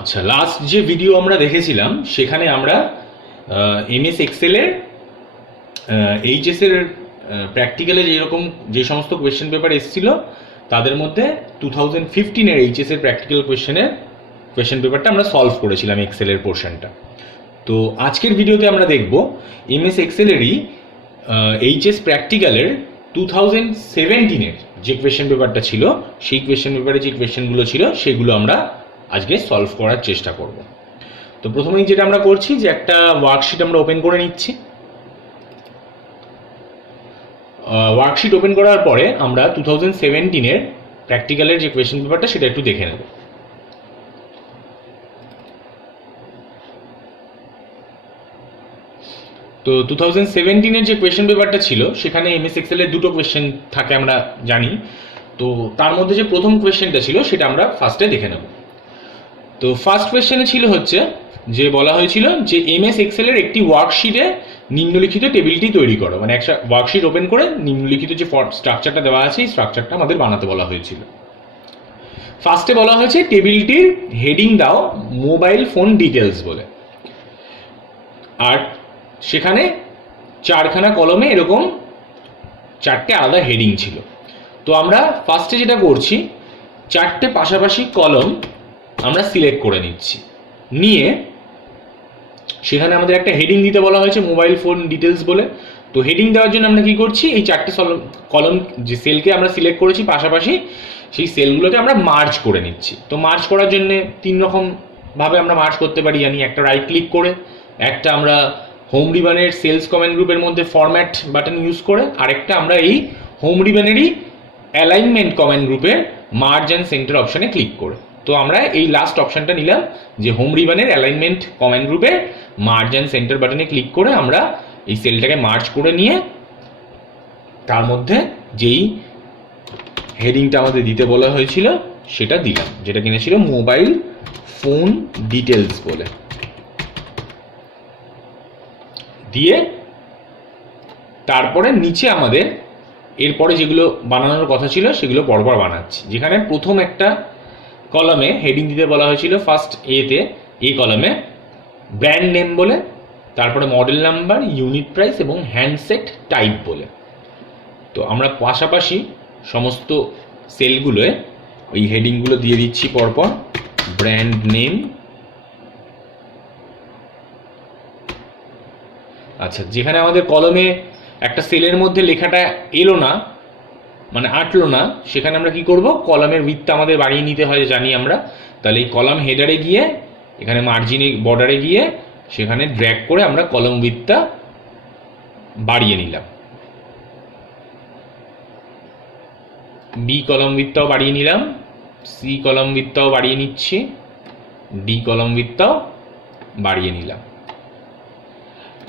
আচ্ছা, লাস্ট যে ভিডিও আমরা দেখেছিলাম সেখানে আমরা এমএস এক্সেলের এইচএসের প্র্যাকটিক্যালে যে সমস্ত কোয়েশ্চেন পেপার এসেছিল তাদের মধ্যে 2015-এর এইচএসের প্র্যাকটিক্যাল কোয়েশ্চেন পেপারটা আমরা সলভ করেছিলাম এক্সেলের পোর্শনটা। তো আজকের ভিডিওতে আমরা দেখব এমএস এক্সেলেরই এইচএস প্র্যাকটিক্যালের 2017-এর যে কোয়েশ্চেন পেপারটা ছিল সেই কোয়েশ্চেন পেপারে যে কোয়েশ্চেনগুলো ছিল সেগুলো আমরা আজকে সলভ করার চেষ্টা করব। তো প্রথমেই যেটা আমরা করছি যে একটা ওয়ার্কশিট আমরা ওপেন করে নিচ্ছি। ওয়ার্কশিট ওপেন করার পরে আমরা 2017-এর প্র্যাকটিক্যালের যে কোয়েশ্চেন পেপারটা সেটা একটু দেখে নেব। তো 2017-এর যে কোয়েশ্চেন পেপারটা ছিল সেখানে এমএস এক্সেলের দুটো কোয়েশ্চেন থাকে আমরা জানি। তো তার মধ্যে যে প্রথম কোয়েশ্চেনটা ছিল সেটা আমরা ফার্স্টে দেখে নেব। তো ফার্স্ট কোয়েশ্চেনে ছিল হচ্ছে যে বলা হয়েছিল যে এমএস এক্সেলের একটি ওয়ার্কশিটে নিম্নলিখিত টেবিলটি তৈরি করো, মানে একটা ওয়ার্কশিট ওপেন করে নিম্নলিখিত যে স্ট্রাকচারটা দেওয়া আছে এই স্ট্রাকচারটা আমাদের বানাতে বলা হয়েছিল। ফার্স্টে বলা হয়েছে টেবিলটির হেডিং দাও মোবাইল ফোন ডিটেলস বলে, আর সেখানে চারখানা কলমে এরকম চারটে আলাদা হেডিং ছিল। তো আমরা ফার্স্টে যেটা করছি, চারটে পাশাপাশি কলম আমরা সিলেক্ট করে নিচ্ছি, নিয়ে সেখানে আমাদের একটা হেডিং দিতে বলা হয়েছে মোবাইল ফোন ডিটেলস বলে। তো হেডিং দেওয়ার জন্য আমরা কি করছি, এই চারটে কলম যে সেলকে আমরা সিলেক্ট করেছি পাশাপাশি সেই সেলগুলোকে আমরা মার্জ করে নিচ্ছি। তো মার্জ করার জন্য তিন রকম ভাবে আমরা মার্জ করতে পারি জানি। একটা রাইট ক্লিক করে, একটা আমরা হোম রিবনের সেলস কমেন্ট গ্রুপের মধ্যে ফরম্যাট বাটন ইউজ করে, আরেকটা আমরা এই হোম রিবনেরই অ্যালাইনমেন্ট কমেন্ট গ্রুপে মার্জ অ্যান্ড সেন্টার অপশানে ক্লিক করে। তো আমরা এই লাস্ট অপশানটা নিলাম যে হোম রিবনের অ্যালাইনমেন্ট কমেন্ট গ্রুপে মার্জ অ্যান্ড সেন্টার বাটনে ক্লিক করে আমরা এই সেলটাকে মার্জ করে নিয়ে তার মধ্যে যেই হেডিংটা আমাদের দিতে বলা হয়েছিল সেটা দিলাম, যেটা কিনা ছিল মোবাইল ফোন ডিটেলস বলে। দিয়ে তারপরে নিচে আমাদের এরপরে যেগুলো বানানোর কথা ছিল সেগুলো পরপর বানাচ্ছি। যেখানে প্রথম একটা কলমে হেডিং দিতে বলা হয়েছিল ফার্স্ট এ কলমে ব্র্যান্ড নেম বলে, তারপরে মডেল নাম্বার, ইউনিট প্রাইস এবং হ্যান্ডসেট টাইপ বলে। তো আমরা পাশাপাশি সমস্ত সেলগুলোয় ওই হেডিংগুলো দিয়ে দিচ্ছি পরপর। ব্র্যান্ড নেম, আচ্ছা যেখানে আমাদের কলমে একটা সেলের মধ্যে লেখাটা এলো না, মানে আটলো না, সেখানে আমরা কি করব, কলামের উইডথটা আমাদের বাড়িয়ে নিতে হয় জানি আমরা। তাহলে এই কলাম হেডারে গিয়ে এখানে মার্জিনে বর্ডারে গিয়ে সেখানে ড্র্যাগ করে আমরা কলম উইডথটা বাড়িয়ে নিলাম। বি কলম উইডথটাও বাড়িয়ে নিলাম, সি কলম উইডথটাও বাড়িয়ে নিচ্ছি, ডি কলম উইডথটাও বাড়িয়ে নিলাম।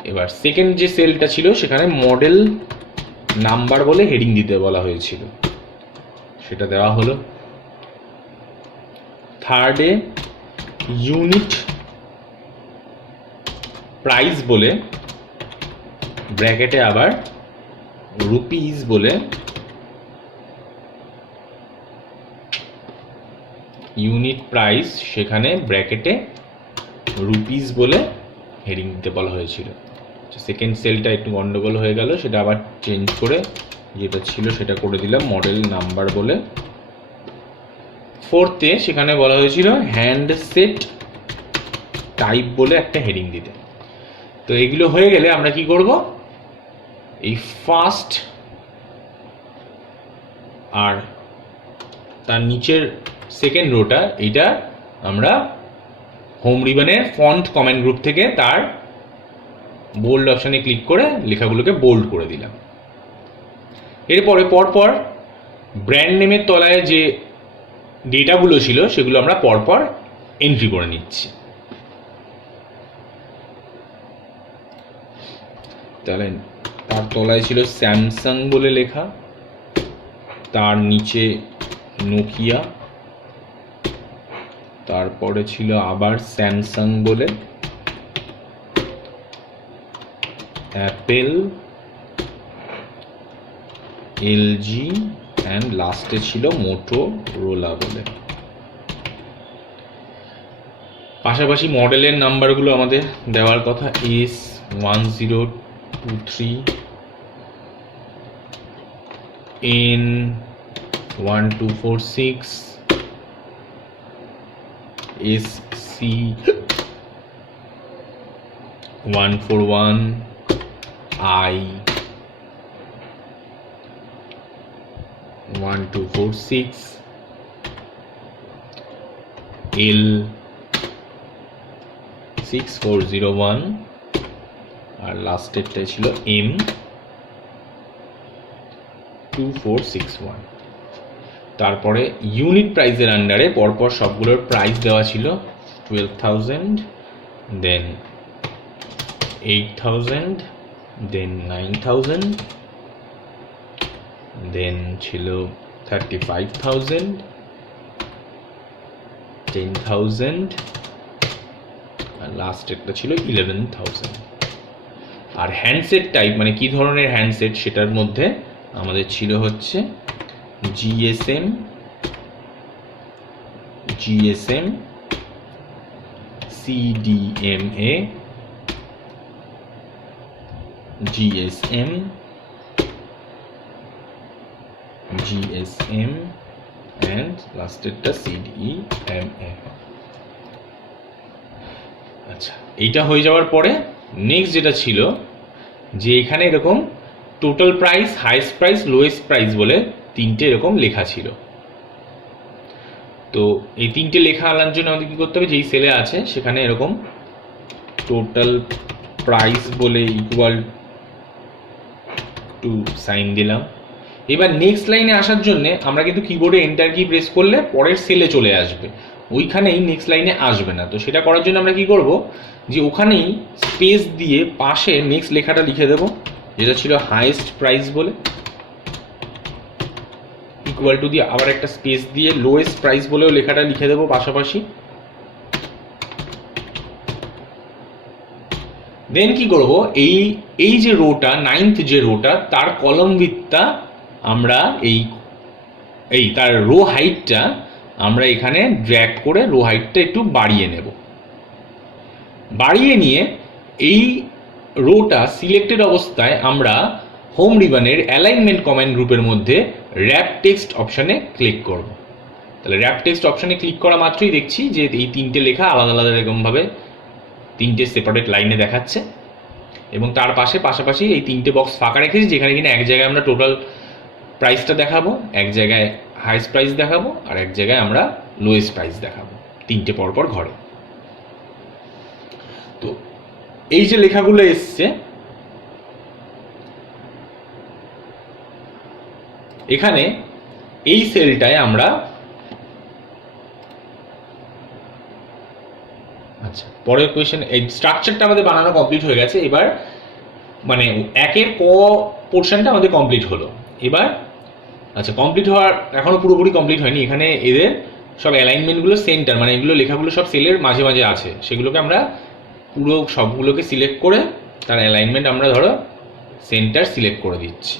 এবার সেকেন্ড যে সেলটা ছিল সেখানে মডেল নাম্বার বলে হেডিং দিতে বলা হয়েছিল, সেটা দেওয়া হলো। থার্ডে ইউনিট প্রাইস বলে ব্র্যাকেটে আবার রুপিস বলে, ইউনিট প্রাইস সেখানে ব্র্যাকেটে রুপিস বলে হেডিং দিতে বলা হয়েছিল। সেকেন্ড সেলটা একটু গন্ডগোল হয়ে গেল, সেটা আবার চেঞ্জ করে যেটা ছিল সেটা করে দিলাম মডেল নাম্বার বলে। ফোর্থে সেখানে বলা হয়েছিল হ্যান্ডসেট টাইপ বলে একটা হেডিং দিতে। তো এগুলো হয়ে গেলে আমরা কি করব, এই ফার্স্ট আর তার নিচের সেকেন্ড রোটা এইটা আমরা হোম রিবনের ফন্ট কমেন্ট গ্রুপ থেকে তার বোল্ড অপশানে ক্লিক করে লেখাগুলোকে বোল্ড করে দিলাম। এরপরে পরপর ব্র্যান্ড নেমের তলায় যে ডেটাগুলো ছিল সেগুলো আমরা পরপর এন্ট্রি করে নিচ্ছি। তাহলে তার তলায় ছিল স্যামসাং বলে লেখা, তার নিচে নোকিয়া, তারপরে ছিল আবার স্যামসাং বলে, অ্যাপেল, এলজি অ্যান্ড লাস্টে ছিল মোটোরোলা বলে। পাশাপাশি মডেলের নাম্বারগুলো আমাদের দেওয়ার কথা S1023, N1246, SC141, I1246, L6401, আর লাস্টেরটা ছিল M2461। তারপরে ইউনিট প্রাইসের আন্ডারে পরপর সবগুলোর প্রাইস দেওয়া ছিল 12,000, দেন 8,000, দেন 9,000, দেন ছিল 35,000, 10,000, আর লাস্টেরটা ছিল 11,000। আর হ্যান্ডসেট টাইপ মানে কি ধরনের হ্যান্ডসেট সেটার মধ্যে আমাদের ছিল হচ্ছে GSM, CDMA, GSM and লাস্টেরটা CDMA। আচ্ছা, এইটা হয়ে যাওয়ার পরে নেক্সট যেটা ছিল যে এখানে এরকম total price, highest price, lowest price বলে তিনটে এরকম লেখা ছিল। তো এই তিনটে লেখা আনার জন্য আমাদের কি করতে হবে, যেই সেলে আছে সেখানে এরকম টোটাল প্রাইস বলে ইকুয়াল টু সাইন দিলাম। এবার নেক্সট লাইনে আসার জন্য আমরা কিন্তু কিবোর্ডে এন্টার কি প্রেস করলে পরের সেলে চলে আসবে, ওইখানেই নেক্সট লাইনে আসবে না। তো সেটা করার জন্য আমরা কি করব, যে ওখানেই স্পেস দিয়ে পাশে নেক্সট লেখাটা লিখে দেব, যেটা ছিল হাইয়েস্ট প্রাইস বলে, ইকুয়াল টু দিয়ে আবার একটা স্পেস দিয়ে লোয়েস্ট প্রাইস বলেও লেখাটা লিখে দেবো পাশাপাশি। দেন কি করব, এই যে রোটা, 9th যে রোটা, তার কলম উইডথটা আমরা এই তার রো হাইটটা আমরা এখানে ড্র্যাগ করে রো হাইটটা একটু বাড়িয়ে নেব। বাড়িয়ে নিয়ে এই রোটা সিলেক্টেড অবস্থায় আমরা হোম রিবনের অ্যালাইনমেন্ট কমান্ড গ্রুপের মধ্যে র্যাপ টেক্সট অপশানে ক্লিক করব। তাহলে র্যাপ টেক্সট অপশানে ক্লিক করা মাত্রই দেখছি যে এই তিনটে লেখা আলাদা আলাদা এরকমভাবে তিনটে সেপারেট লাইনে দেখাচ্ছে, এবং তার পাশাপাশি এই তিনটে বক্স ফাঁকা রেখেছি, যেখানে কিনা এক জায়গায় আমরা টোটাল প্রাইসটা দেখাবো, এক জায়গায় হাইয়েস্ট প্রাইস দেখাবো, আর এক জায়গায় আমরা লোয়েস্ট প্রাইস দেখাবো, তিনটে পরপর ঘরে। তো এই যে লেখাগুলো এসছে, এখানে এই সেলটায় আমরা আচ্ছা পরের কোয়েশ্চেন, এই স্ট্রাকচারটা আমাদের বানানো কমপ্লিট হয়ে গেছে। এবার মানে একের ক পোর্শনটা আমাদের কমপ্লিট হলো। এবার আচ্ছা, কমপ্লিট হওয়ার এখনো পুরোপুরি কমপ্লিট হয়নি। এখানে এদের সব অ্যালাইনমেন্টগুলো সেন্টার, মানে এগুলো লেখাগুলো সব সেলের মাঝে মাঝে আছে, সেগুলোকে আমরা পুরো সবগুলোকে সিলেক্ট করে তার অ্যালাইনমেন্ট আমরা ধরো সেন্টার সিলেক্ট করে দিচ্ছি।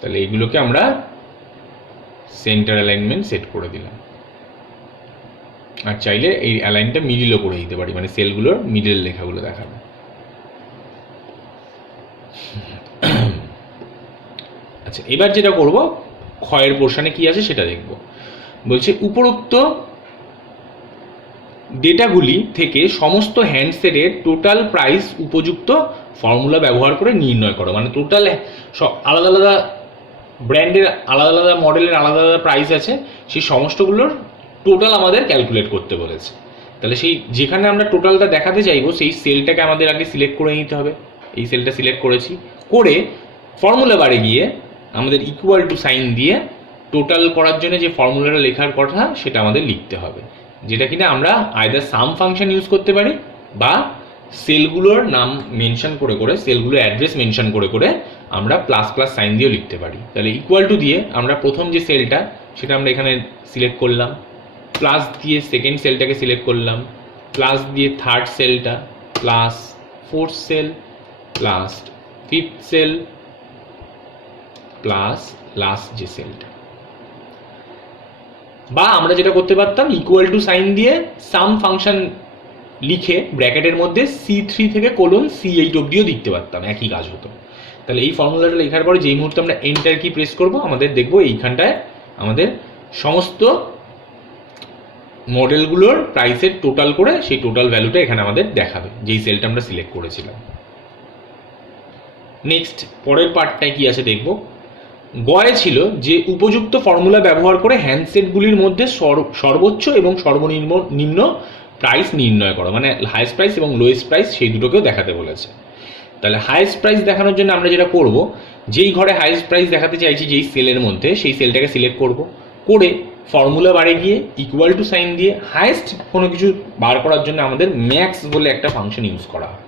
তাহলে এইগুলোকে আমরা সেন্টার অ্যালাইনমেন্ট সেট করে দিলাম। আর চাইলে এই অ্যালাইনটা মিডিলও করে দিতে পারি, মানে সেলগুলোর মিডিল লেখাগুলো দেখাবে। আচ্ছা, এবার যেটা করব, ক্ষয়ের পোর্শনে কি আছে সেটা দেখব। বলছে উপরোক্ত ডেটাগুলি থেকে সমস্ত হ্যান্ডসেটের টোটাল প্রাইস উপযুক্ত ফর্মুলা ব্যবহার করে নির্ণয় করো। মানে টোটাল সব আলাদা আলাদা ব্র্যান্ডের আলাদা আলাদা মডেলের আলাদা আলাদা প্রাইস আছে, সেই সমস্তগুলোর টোটাল আমাদের ক্যালকুলেট করতে বলেছে। তাহলে সেই যেখানে আমরা টোটালটা দেখাতে চাইবো সেই সেলটাকে আমাদের আগে সিলেক্ট করে নিতে হবে। এই সেলটা সিলেক্ট করেছি, করে ফর্মুলা বারে গিয়ে আমাদের ইকুয়াল টু সাইন দিয়ে টোটাল করার জন্য যে ফর্মুলাটা লেখার কথা সেটা আমাদের লিখতে হবে, যেটা কিনা আমরা আইদার সাম ফাংশন ইউজ করতে পারি বা সেলগুলোর নাম মেনশন করে করে, সেলগুলোর অ্যাড্রেস মেনশন করে করে আমরা প্লাস প্লাস সাইন দিয়েও লিখতে পারি। তাহলে ইকুয়াল টু দিয়ে আমরা প্রথম যে সেলটা সেটা আমরা এখানে সিলেক্ট করলাম, প্লাস দিয়ে সেকেন্ড সেলটাকে সিলেক্ট করলাম, প্লাস দিয়ে থার্ড সেলটা, plus fourth cell, plus fifth cell, plus last যে সেলটা। বা আমরা যেটা করতে পারতাম ইকুয়াল টু সাইন দিয়ে সাম ফাংশন লিখে ব্র্যাকেটের মধ্যে C3 থেকে C8 অব্দিও দিতে পারতাম, একই কাজ হতো। তাহলে এই ফর্মুলাটা লেখার পরে যেই মুহূর্তে আমরা এন্টার কি প্রেস করব, আমাদের দেখবো এইখানটায় আমাদের সমস্ত মডেলগুলোর প্রাইসের টোটাল করে সেই টোটাল ভ্যালুটা এখানে আমাদের দেখাবে, যেই সেলটা আমরা সিলেক্ট করেছিলাম। নেক্সট পরের পার্টটায় কি আছে দেখব। গয়ে ছিল যে উপযুক্ত ফর্মুলা ব্যবহার করে হ্যান্ডসেটগুলির মধ্যে সর্বোচ্চ এবং সর্বনিম্ন প্রাইস নির্ণয় করো, মানে হাইয়েস্ট প্রাইস এবং লোয়েস্ট প্রাইস সেই দুটোকেও দেখাতে বলেছে। তাহলে হাইয়েস্ট প্রাইস দেখানোর জন্য আমরা যেটা করব, যেই ঘরে হাইয়েস্ট প্রাইস দেখাতে চাইছি যেই সেলের মধ্যে, সেই সেলটাকে সিলেক্ট করব, করে ফর্মুলা বারে গিয়ে ইকুয়াল টু সাইন দিয়ে হাইয়েস্ট কোনো কিছু বার করার জন্য আমাদের ম্যাক্স বলে একটা ফাংশন ইউজ করা হয়।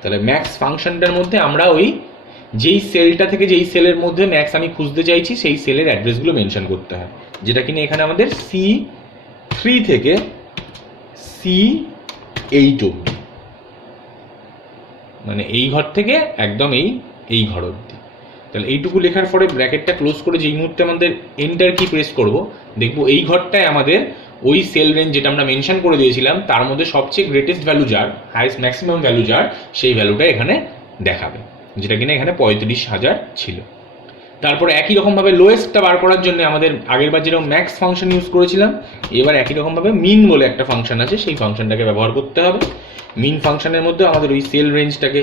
তাহলে ম্যাক্স ফাংশনটার মধ্যে আমরা ওই যেই সেলটা থেকে যেই সেলের মধ্যে ম্যাক্স আমি খুঁজতে চাইছি সেই সেলের অ্যাড্রেসগুলো মেনশন করতে হয়, যেটা কিনা এখানে আমাদের C3 থেকে C8 অবধি, মানে এই ঘর থেকে একদম এই ঘর অবধি। তাহলে এইটুকু লেখার পরে ব্র্যাকেটটা ক্লোজ করে যেই মুহূর্তে আমাদের এন্টার কি প্রেস করব, দেখবো এই ঘরটায় আমাদের ওই সেল রেঞ্জ যেটা আমরা মেনশন করে দিয়েছিলাম তার মধ্যে সবচেয়ে গ্রেটেস্ট ভ্যালু যার, হাইয়েস্ট ম্যাক্সিমাম ভ্যালু যার, সেই ভ্যালুটা এখানে দেখাবে, যেটা কিনা এখানে 35,000 ছিল। তারপরে একই রকমভাবে লোয়েস্টটা বার করার জন্য আমাদের আগেরবার যেরকম ম্যাক্স ফাংশন ইউজ করেছিলাম, এবার একই রকমভাবে মিন বলে একটা ফাংশন আছে, সেই ফাংশনটাকে ব্যবহার করতে হবে। মিন ফাংশনের মধ্যে আমাদের ওই সেল রেঞ্জটাকে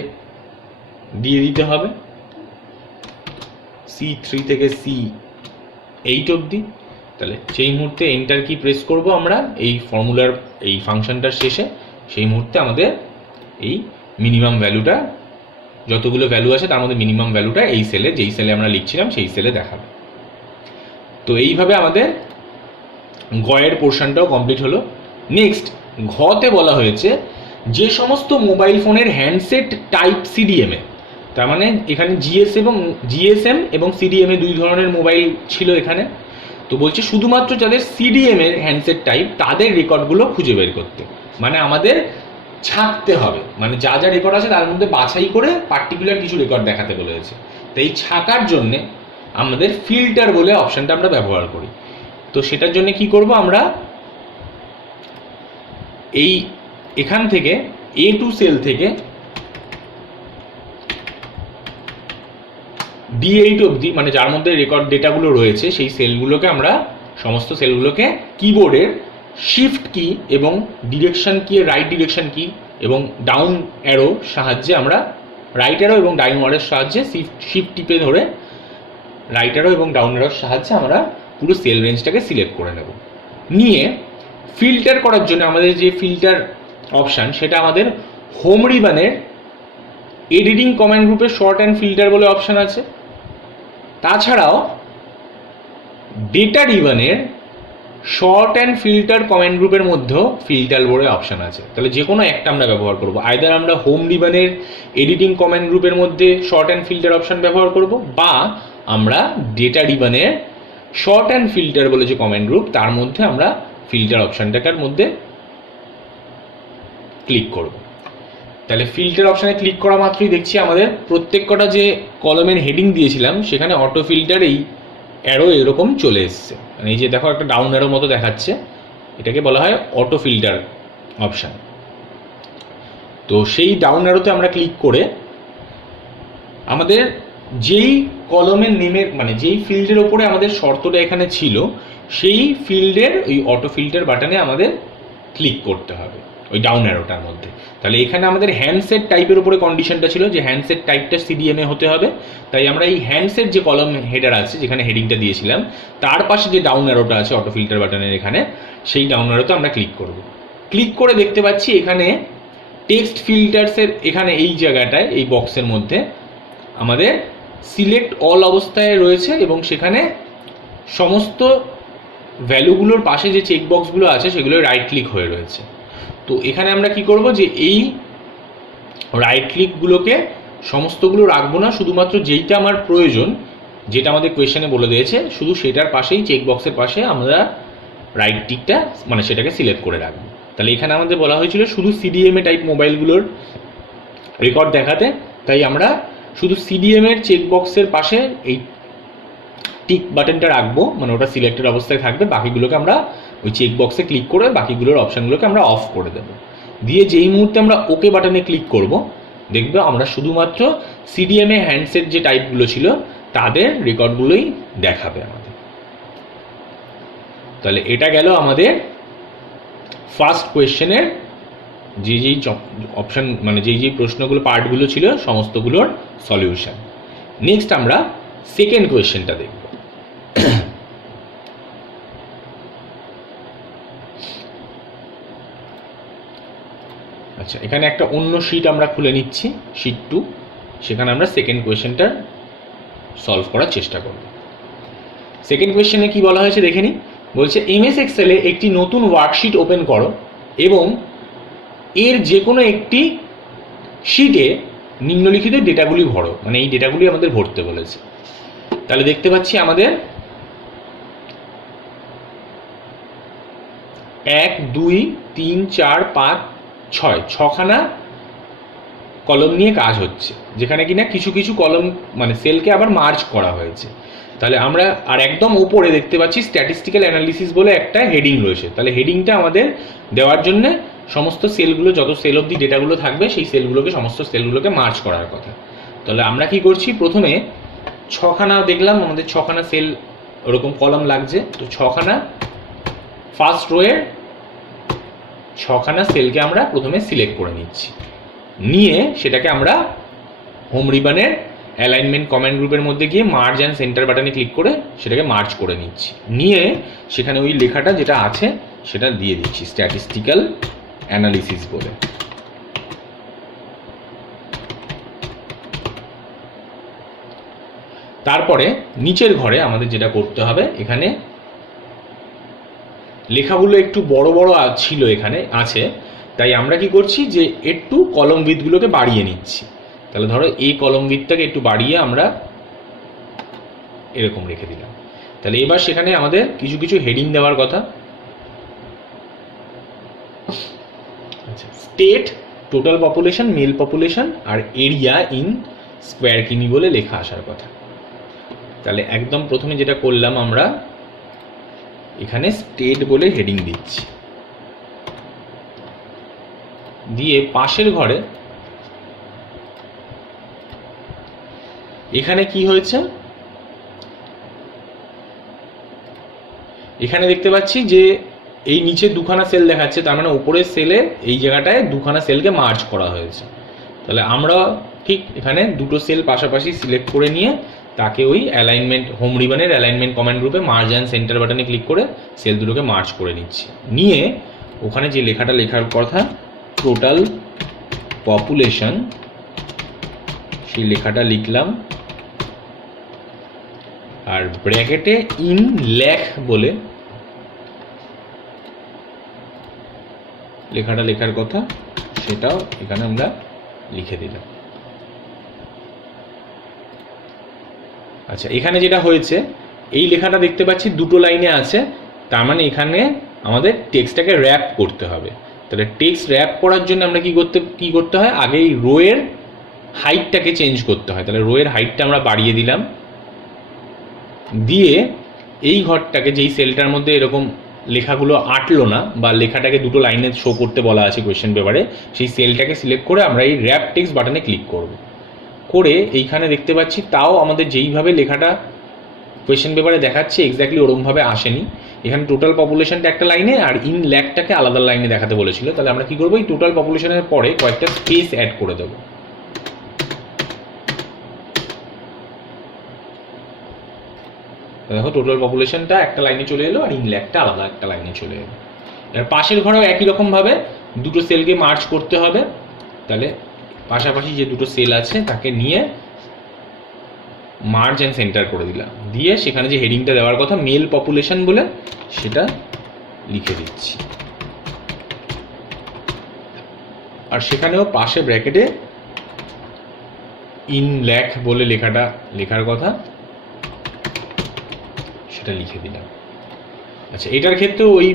দিয়ে দিতে হবে C3 থেকে C8 অবধি। তাহলে সেই মুহূর্তে এন্টার কি প্রেস করব আমরা এই ফর্মুলার এই ফাংশনটার শেষে, সেই মুহূর্তে আমাদের এই মিনিমাম ভ্যালুটা, যতগুলো ভ্যালু আছে তার মধ্যে মিনিমাম ভ্যালুটা এই সেলে, যেই সেলে আমরা লিখছিলাম সেই সেলে দেখাবে। তো এইভাবে আমাদের গয়ের পোর্শনটাও কমপ্লিট হলো। নেক্সট ঘতে বলা হয়েছে যে সমস্ত মোবাইল ফোনের হ্যান্ডসেট টাইপ CDMA, তার মানে এখানে GSM এবং CDMA দুই ধরনের মোবাইল ছিল এখানে। তো বলছে শুধুমাত্র যাদের CDMA এর হ্যান্ডসেট টাইপ তাদের রেকর্ডগুলো খুঁজে বের করতে, মানে আমাদের ছাঁকতে হবে, মানে যা যা রেকর্ড আছে তার মধ্যে বাছাই করে পার্টিকুলার কিছু রেকর্ড দেখাতে বলেছে। তো এই ছাঁকার জন্যে আমাদের ফিল্টার বলে অপশনটা আমরা ব্যবহার করি। তো সেটার জন্য কি করব, আমরা এখান থেকে A2 সেল থেকে D8 অবধি, মানে যার মধ্যে রেকর্ড ডেটাগুলো রয়েছে সেই সেলগুলোকে আমরা সমস্ত সেলগুলোকে কিবোর্ডের শিফট কি এবং ডিরেকশন কি, রাইট ডিরেকশন কি এবং ডাউন অ্যারো সাহায্যে আমরা রাইট অ্যারো এবং ডাউন অ্যারোর সাহায্যে শিফট টিপে ধরে রাইট অ্যারো এবং ডাউন অ্যারোর সাহায্যে আমরা পুরো সেল রেঞ্জটাকে সিলেক্ট করে নেব। নিয়ে ফিল্টার করার জন্য আমাদের যে ফিল্টার অপশান, সেটা আমাদের হোম রিবনের এডিটিং কমেন্ট গ্রুপে শর্ট অ্যান্ড ফিল্টার বলে অপশান আছে। তাছাড়াও ডেটা রিবনের শর্ট অ্যান্ড ফিল্টার কমেন্ট গ্রুপের মধ্যেও ফিল্টার বলে অপশান আছে। তাহলে যে কোনো একটা আমরা ব্যবহার করব, আইদার আমরা হোম রিবনের এডিটিং কমেন্ট গ্রুপের মধ্যে শর্ট অ্যান্ড ফিল্টার অপশান ব্যবহার করব, বা আমরা ডেটা রিবনের শর্ট অ্যান্ড ফিল্টার বলে যে কমেন্ট গ্রুপ তার মধ্যে আমরা ফিল্টার অপশানটাকার মধ্যে ক্লিক করব। তাহলে ফিল্টার অপশানে ক্লিক করা মাত্রই দেখছি আমাদের প্রত্যেক কটা যে কলমের হেডিং দিয়েছিলাম সেখানে অটো ফিল্টার এই অ্যারো এরকম চলে এসছে, মানে এই যে দেখো একটা ডাউন অ্যারো মতো দেখাচ্ছে, এটাকে বলা হয় অটো ফিল্টার অপশান। তো সেই ডাউন অ্যারোতে আমরা ক্লিক করে আমাদের যেই কলমের নেমের, মানে যেই ফিল্ডের ওপরে আমাদের শর্তটা এখানে ছিল সেই ফিল্ডের ওই অটো ফিল্টার বাটনে আমাদের ক্লিক করতে হবে ওই ডাউন অ্যারোটার মধ্যে। তাহলে এখানে আমাদের হ্যান্ডসেট টাইপের উপরে কন্ডিশনটা ছিল যে হ্যান্ডসেট টাইপটা CDMA হতে হবে, তাই আমরা এই হ্যান্ডসেট যে কলম হেডার আছে যেখানে হেডিংটা দিয়েছিলাম তার পাশে যে ডাউন অ্যারোটা আছে অটো ফিল্টার বাটনের এখানে, সেই ডাউন অ্যারোতে আমরা ক্লিক করব। ক্লিক করে দেখতে পাচ্ছি এখানে টেক্সট ফিল্টার্সের এখানে এই জায়গাটায় এই বক্সের মধ্যে আমাদের সিলেক্ট অল অবস্থায় রয়েছে এবং সেখানে সমস্ত ভ্যালুগুলোর পাশে যে চেক বক্সগুলো আছে সেগুলো রাইট ক্লিক হয়ে রয়েছে। তো এখানে আমরা কি করব, যে এই রাইট ক্লিকগুলোকে সমস্তগুলো রাখবো না, শুধুমাত্র যেইটা আমার প্রয়োজন, যেটা আমাদের কোয়েশ্চেনে বলে দিয়েছে শুধু সেটার পাশেই চেক বক্সের পাশে আমরা রাইট টিকটা মানে সেটাকে সিলেক্ট করে রাখবো। তাহলে এখানে আমাদের বলা হয়েছিল শুধু CDMA টাইপ মোবাইলগুলোর রেকর্ড দেখাতে, তাই আমরা শুধু CDMA এর চেক বক্সের পাশে এই টিক বাটনটা রাখবো, মানে ওটা সিলেক্টেড অবস্থায় থাকবে, বাকিগুলোকে আমরা ওই চেক বক্সে ক্লিক করে বাকিগুলোর অপশানগুলোকে আমরা অফ করে দেবো। দিয়ে যেই মুহূর্তে আমরা ওকে বাটনে ক্লিক করব, দেখবে আমরা শুধুমাত্র সিডিএমএ হ্যান্ডসেট যে টাইপগুলো ছিল তাদের রেকর্ডগুলোই দেখাবে আমাদের। তাহলে এটা গেল আমাদের ফার্স্ট কোয়েশ্চেনের যেই অপশান, মানে যেই প্রশ্নগুলো পার্টগুলো ছিল সমস্তগুলোর সলিউশন। নেক্সট আমরা সেকেন্ড কোয়েশ্চেনটা দেখব। আচ্ছা, এখানে একটা অন্য শিট আমরা খুলে নিচ্ছি, শিট 2, সেখানে আমরা সেকেন্ড কোয়েশ্চেনটা সলভ করার চেষ্টা করব। সেকেন্ড কোয়েশ্চেনে কি বলা হয়েছে দেখে নিই। বলছে এমএস এক্সেলে একটি নতুন ওয়ার্কশিট ওপেন করো এবং এর যে কোনো একটি শিটে নিম্নলিখিত ডেটাগুলি ভরো, মানে এই ডেটাগুলি আমাদের ভরতে বলেছে। তাহলে দেখতে পাচ্ছি আমাদের 1 2 3 4 5 6 ছখানা কলম নিয়ে কাজ হচ্ছে, যেখানে কিনা কিছু কিছু কলম মানে সেলকে আবার মার্জ করা হয়েছে। তাহলে আমরা আর একদম উপরে দেখতে পাচ্ছি স্ট্যাটিস্টিক্যাল অ্যানালিসিস বলে একটা হেডিং রয়েছে। তাহলে হেডিংটা আমাদের দেওয়ার জন্য সমস্ত সেলগুলো, যত সেল অবধি ডেটাগুলো থাকবে সেই সেলগুলোকে, সমস্ত সেলগুলোকে মার্জ করার কথা। তাহলে আমরা কি করছি, প্রথমে ছখানা দেখলাম আমাদের ছখানা সেল ওরকম কলম লাগছে, তো ছখানা ফার্স্ট রোয়ের ছখানা সেলকে আমরা প্রথমে সিলেক্ট করে নিচ্ছি। নিয়ে সেটাকে আমরা হোম রিবনের অ্যালাইনমেন্ট কমান্ড গ্রুপের মধ্যে গিয়ে মার্জ অ্যান্ড সেন্টার বাটনে ক্লিক করে সেটাকে মার্জ করে নিচ্ছি। নিয়ে সেখানে ওই লেখাটা যেটা আছে সেটা দিয়ে দিচ্ছি স্ট্যাটিস্টিক্যাল অ্যানালিসিস বলে। তারপরে নিচের ঘরে আমাদের যেটা করতে হবে, এখানে লেখাগুলো একটু বড় বড় ছিল, এখানে আছে, তাই আমরা কি করছি যে একটু কলম উইথগুলোকে বাড়িয়ে নিচ্ছি। তাহলে ধরো এই কলম উইথটাকে একটু বাড়িয়ে আমরা এরকম রেখে দিলাম। তাহলে এবার সেখানে আমাদের কিছু কিছু হেডিং দেওয়ার কথা। আচ্ছা, state, total population, male population আর এরিয়া ইন স্কোয়ার কিমি বলে লেখা আসার কথা। তাহলে একদম প্রথমে যেটা করলাম, আমরা এখানে স্টেট বলে হেডিং দিচ্ছি, দিয়ে পাশের ঘরে এখানে কি হয়েছে, এখানে দেখতে পাচ্ছি যে এই নিচে দুখানা সেল দেখাচ্ছে, তার মানে উপরের সেলে এই জায়গাটায় দুখানা সেলকে মার্জ করা হয়েছে। তাহলে আমরা ঠিক এখানে দুটো সেল পাশাপাশি সিলেক্ট করে নিয়ে তাকে ওই অ্যালাইনমেন্ট, হোম রিবনের অ্যালাইনমেন্ট কমান্ড গ্রুপে মার্জ অ্যান্ড সেন্টার বাটনে ক্লিক করে সেল দুটোকে মার্জ করে নিচ্ছি। নিয়ে ওখানে যে লেখাটা লেখার কথা টোটাল পপুলেশন, সেই লেখাটা লিখলাম, আর ব্র্যাকেটে ইন ল্যাখ বলে লেখাটা লেখার কথা সেটাও এখানে আমরা লিখে দিলাম। আচ্ছা, এখানে যেটা হয়েছে, এই লেখাটা দেখতে পাচ্ছি দুটো লাইনে আছে, তার মানে এখানে আমাদের টেক্সটটাকে র্যাপ করতে হবে। তাহলে টেক্সট র্যাপ করার জন্য আমরা কি করতে হয়, আগে এই রোয়ের হাইটটাকে চেঞ্জ করতে হয়। তাহলে রোয়ের হাইটটা আমরা বাড়িয়ে দিলাম, দিয়ে এই ঘরটাকে, যেই সেলটার মধ্যে এরকম লেখাগুলো আটলো না বা লেখাটাকে দুটো লাইনে শো করতে বলা আছে কোয়েশ্চেন পেপারে, সেই সেলটাকে সিলেক্ট করে আমরা এই র্যাপ টেক্সট বাটনে ক্লিক করব। করে এইখানে দেখতে পাচ্ছি তাও আমাদের যেইভাবে লেখাটা কোয়েশ্চেন পেপারে দেখাচ্ছে এক্স্যাক্টলি ওরকমভাবে আসেনি। এখানে টোটাল পপুলেশনটা একটা লাইনে আর ইন ল্যাকটাকে আলাদা লাইনে দেখাতে বলেছিল। তাহলে আমরা কি করবো, এই টোটাল পপুলেশনের পরে কয়েকটা স্পেস অ্যাড করে দেবো। দেখো টোটাল পপুলেশনটা একটা লাইনে চলে এলো আর ইন ল্যাকটা আলাদা একটা লাইনে চলে এলো। এবার পাশের ঘরেও একই রকমভাবে দুটো সেলকে মার্জ করতে হবে। তাহলে পাশাপাশি যে দুটো সেল আছে তাকে নিয়ে মার্জ অ্যান্ড সেন্টার করে দিলাম, দিয়ে সেখানে যে হেডিংটা দেওয়ার কথা মেল পপুলেশন বলে সেটা লিখে দিচ্ছি। আর সেখানেও পাশে ব্র্যাকেটে ইন ল্যাক বলে লেখাটা লেখার কথা সেটা লিখে দিলাম। আচ্ছা, এটার ক্ষেত্রেও ওই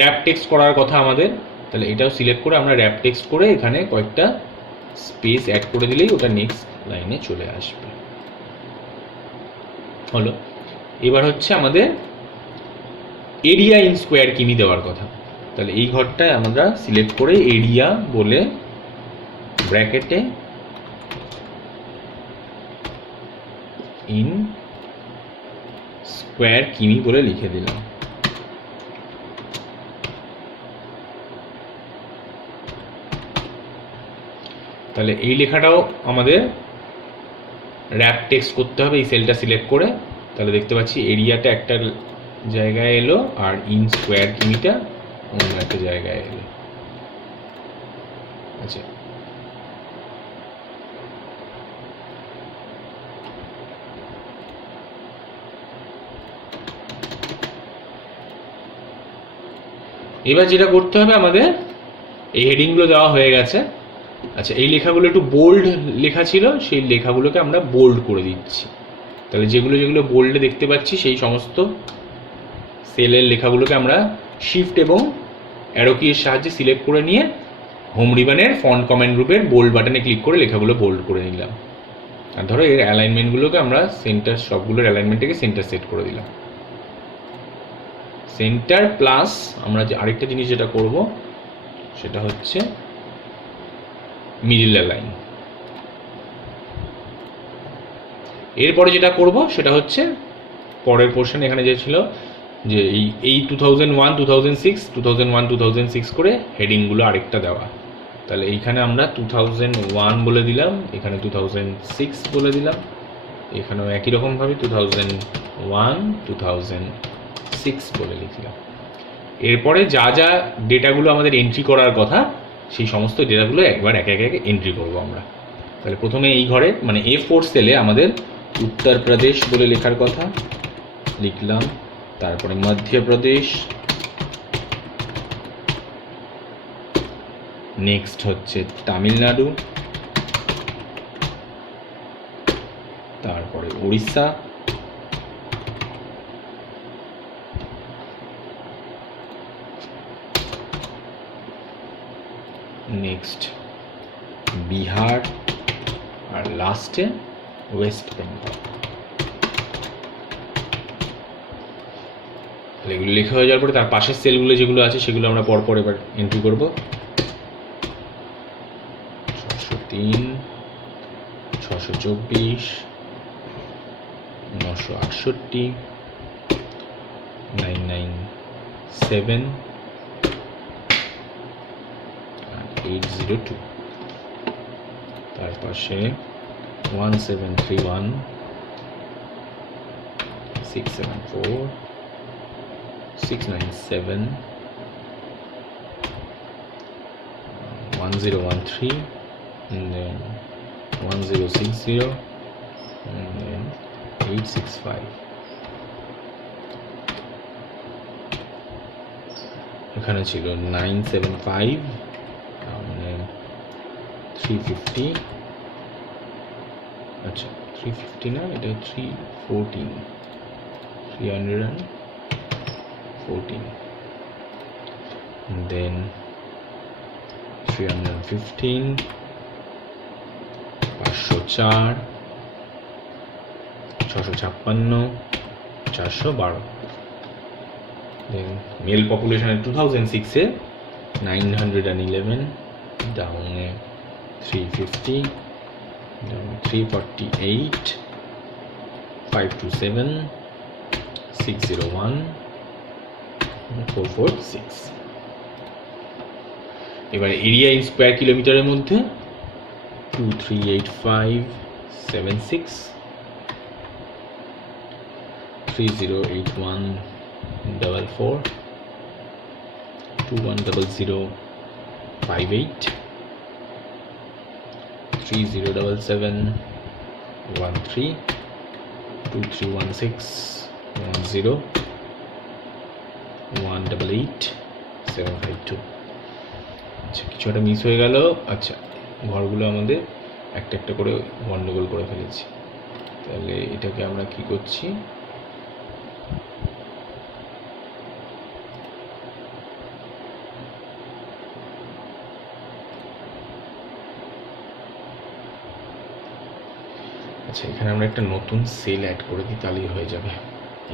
র্যাপ টেক্সট করার কথা আমাদের। তাহলে এটাও সিলেক্ট করে আমরা র্যাপ টেক্সট করে এখানে কয়েকটা স্পেস অ্যাড করে দিলেই ওটা নেক্সট লাইনে চলে আসবে। হলো। এবার হচ্ছে আমাদের এরিয়া ইন স্কোয়ার কিমি দেওয়ার কথা। তাহলে এই ঘরটায় আমরা সিলেক্ট করে এরিয়া বলে ব্র্যাকেটে ইন স্কোয়ার কিমি বলে লিখে দিলাম। তাহলে এই লেখাটাও আমাদের র্যাপ টেক্সট করতে হবে এই সেলটা সিলেক্ট করে। তাহলে দেখতে পাচ্ছি এরিয়াটা একটা জায়গায় এলো আর ইন স্কোয়ার কিমিটা অন্য একটা জায়গায় এলো। আচ্ছা, এবার যেটা করতে হবে আমাদের, এই হেডিংগুলো দেওয়া হয়ে গেছে। আচ্ছা, এই লেখাগুলো একটু বোল্ড লেখা ছিল, সেই লেখাগুলোকে আমরা বোল্ড করে দিচ্ছি। তাহলে যেগুলো যেগুলো বোল্ডে দেখতে পাচ্ছি সেই সমস্ত সেলের লেখাগুলোকে আমরা শিফট এবং অ্যারো কির সাহায্যে সিলেক্ট করে নিয়ে হোম রিবনের ফন্ট কমেন্ট গ্রুপের বোল্ড বাটনে ক্লিক করে লেখাগুলো বোল্ড করে নিলাম। আর ধরো এর অ্যালাইনমেন্টগুলোকে আমরা সেন্টার, সবগুলোর অ্যালাইনমেন্টটাকে সেন্টার সেট করে দিলাম। সেন্টার প্লাস আমরা যে আরেকটা জিনিস যেটা করব সেটা হচ্ছে মিডল অ্যালাইন। এরপরে যেটা করব সেটা হচ্ছে পরের পোর্শন, এখানে যে ছিল যে এই 2001, 2006, 2001, 2006 করে হেডিংগুলো আরেকটা দেওয়া। তাহলে এইখানে আমরা 2001 বলে দিলাম, এখানে 2006 বলে দিলাম, এখানেও একই রকমভাবে 2001, 2006 বলে লিখলাম। এরপরে যা যা ডেটাগুলো আমাদের এন্ট্রি করার কথা সেই সমস্ত ডেটাগুলো একবার একে একে এন্ট্রি করব আমরা। তাহলে প্রথমে এই ঘরে মানে A4 সেলে আমাদের উত্তরপ্রদেশ বলে লেখার কথা লিখলাম, তারপরে মধ্যপ্রদেশ, নেক্সট হচ্ছে তামিলনাড়ু, তারপরে উড়িষ্যা, নেক্সট বিহার, আর লাস্টে ওয়েস্ট বেঙ্গল। এগুলো লেখা হয়ে যাওয়ার পরে তার পাশের সেলগুলো যেগুলো আছে সেগুলো আমরা পরপর এবার এন্ট্রি করব। 603, 624, 968, 997 আর 802। তার পাশে 1731, 674, 697, 1013, and then 1060, and then 865। এখানে ছিল 975, মানে 350, আচ্ছা 350 না, এটা 314, 314, and then 315, 504, 656, 412। then male population 2006 A 911, down 350, down 348, 527, 601, 446। এবারে এরিয়া ইন স্কোয়ার কিলোমিটারের মধ্যে 238576, 308144, 210058, 307713, 231610, 188752। আচ্ছা, কিছু একটা মিস হয়ে গেল। আচ্ছা, ঘরগুলো আমাদের একটা একটা করে গন্ডগোল করে ফেলেছি। তাহলে এটাকে আমরা কি করছি, আচ্ছা এখানে আমরা একটা নতুন সেল অ্যাড করে দিই, তাহলেই হয়ে যাবে।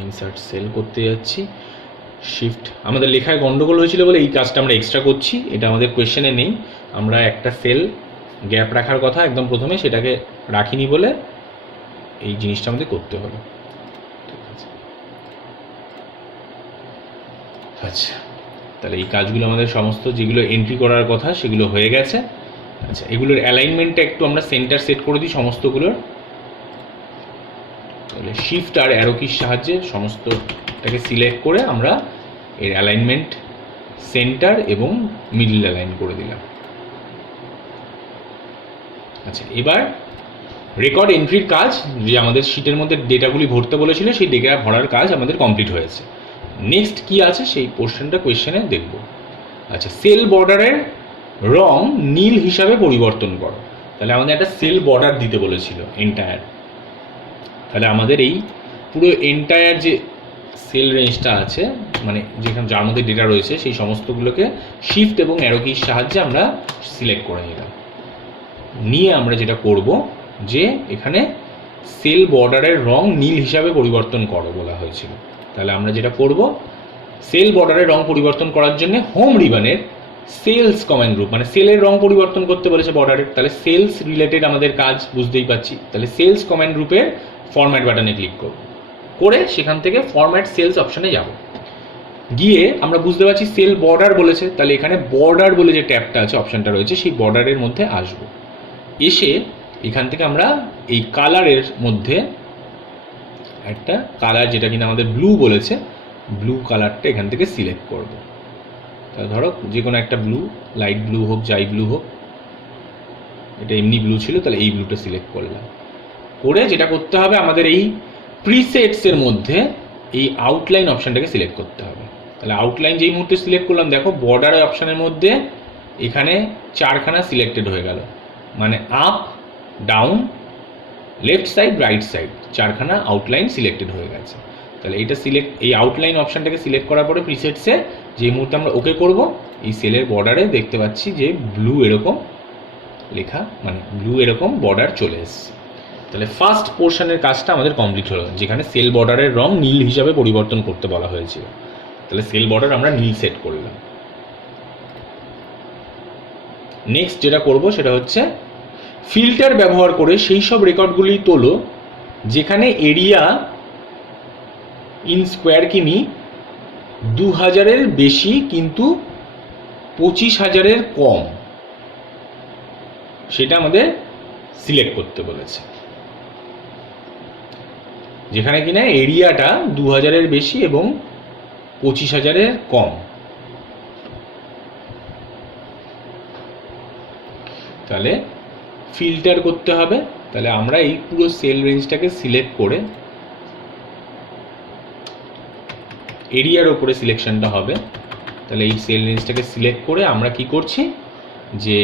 ইনসার্ট সেল করতে যাচ্ছি, শিফট, আমাদের লেখায় গন্ডগোল হয়েছিল বলে এই কাজটা আমরা এক্সট্রা করছি, এটা আমাদের কোয়েশ্চেনে নেই, আমরা একটা সেল গ্যাপ রাখার কথা একদম প্রথমে, সেটাকে রাখিনি বলে এই জিনিসটা আমাদের করতে হলো। ঠিক আছে, আচ্ছা, তাহলে এই কাজগুলো আমাদের সমস্ত যেগুলো এন্ট্রি করার কথা সেগুলো হয়ে গেছে। আচ্ছা, এগুলোর অ্যালাইনমেন্টটা একটু আমরা সেন্টার সেট করে দিই সমস্তগুলোর। তাহলে শিফট আর অ্যারো কির সাহায্যে সমস্তটাকে সিলেক্ট করে আমরা এর অ্যালাইনমেন্ট সেন্টার এবং মিডল অ্যালাইন করে দিলাম। আচ্ছা, এবার রেকর্ড এন্ট্রির কাজ, যে আমাদের শিটের মধ্যে ডেটাগুলি ভরতে বলেছিল সেই ডেটা ভরার কাজ আমাদের কমপ্লিট হয়েছে। নেক্সট কি আছে সেই পোর্শনটা কোয়েশ্চেনে দেখব। আচ্ছা, সেল বর্ডারের রং নীল হিসাবে পরিবর্তন করো। তাহলে আমাদের একটা সেল বর্ডার দিতে বলেছিল এন্টায়ার। তাহলে আমাদের এই পুরো এন্টায়ার যে সেল রেঞ্জটা আছে, মানে যেখানে যার মধ্যে ডেটা রয়েছে, সেই সমস্তগুলোকে শিফট এবং অ্যারো কির সাহায্যে আমরা সিলেক্ট করে নিলাম। নিয়ে আমরা যেটা করব, যে এখানে সেল বর্ডারের রং নীল হিসাবে পরিবর্তন করো বলা হয়েছিল। তাহলে আমরা যেটা করব, সেল বর্ডারের রং পরিবর্তন করার জন্য হোম রিবনের সেলস কমান্ড গ্রুপ, মানে সেলের রং পরিবর্তন করতে বলেছে বর্ডারের, তাহলে সেলস রিলেটেড আমাদের কাজ বুঝতেই পারছি। তাহলে সেলস কমান্ড গ্রুপের ফরম্যাট বাটনে ক্লিক করব, করে সেখান থেকে ফরম্যাট সেলস অপশনে যাব। গিয়ে আমরা বুঝতে পারছি সেল বর্ডার বলেছে, তাহলে এখানে বর্ডার বলে যে ট্যাবটা আছে, অপশনটা রয়েছে, সেই বর্ডারের মধ্যে আসব। এসে এখান থেকে আমরা এই কালারের মধ্যে একটা কালার, যেটা কিনা আমাদের ব্লু বলেছে, ব্লু কালারটা এখান থেকে সিলেক্ট করব। তাহলে ধরো যে কোনো একটা ব্লু, লাইট ব্লু হোক, যাই ব্লু হোক, এটা এমনি ব্লু ছিল, তাহলে এই ব্লুটা সিলেক্ট করলাম। করে যেটা করতে হবে, আমাদের এই প্রিসেটসের মধ্যে এই আউটলাইন অপশানটাকে সিলেক্ট করতে হবে। তাহলে আউটলাইন যেই মুহূর্তে সিলেক্ট করলাম, দেখো বর্ডার অপশানের মধ্যে এখানে 4খানা সিলেক্টেড হয়ে গেল, মানে up, down, left side, right side, 4খানা আউটলাইন সিলেক্টেড হয়ে গেছে। তাহলে এটা এই আউটলাইন অপশানটাকে সিলেক্ট করার পরে প্রিসেটসে যে মুহূর্তে আমরা ওকে করব, এই সেলের বর্ডারে দেখতে পাচ্ছি যে ব্লু এরকম লেখা, মানে ব্লু এরকম বর্ডার চলে এসছে। তাহলে ফার্স্ট পোর্শনের কাজটা আমাদের কমপ্লিট হলো, যেখানে সেল বর্ডারের রং নীল হিসাবে পরিবর্তন করতে বলা হয়েছিল। তাহলে সেল বর্ডার আমরা নীল সেট করলাম। নেক্সট যেটা করব সেটা হচ্ছে ফিল্টার ব্যবহার করে সেই সব রেকর্ডগুলি তোলো যেখানে এরিয়া ইন স্কোয়ার কিমি 2000-এর বেশি কিন্তু 25,000-এর কম, সেটা আমাদের সিলেক্ট করতে বলেছে। যেখানে কিনা এরিয়াটা 2000-এর বেশি এবং 25,000-এর কম। তাহলে ফিল্টার করতে হবে। তাহলে আমরা এই পুরো সেল রেঞ্জটাকে সিলেক্ট করে, এরিয়ার ওপরে সিলেকশনটা হবে। তাহলে এই সেল রেঞ্জটাকে সিলেক্ট করে আমরা কি করছি, যে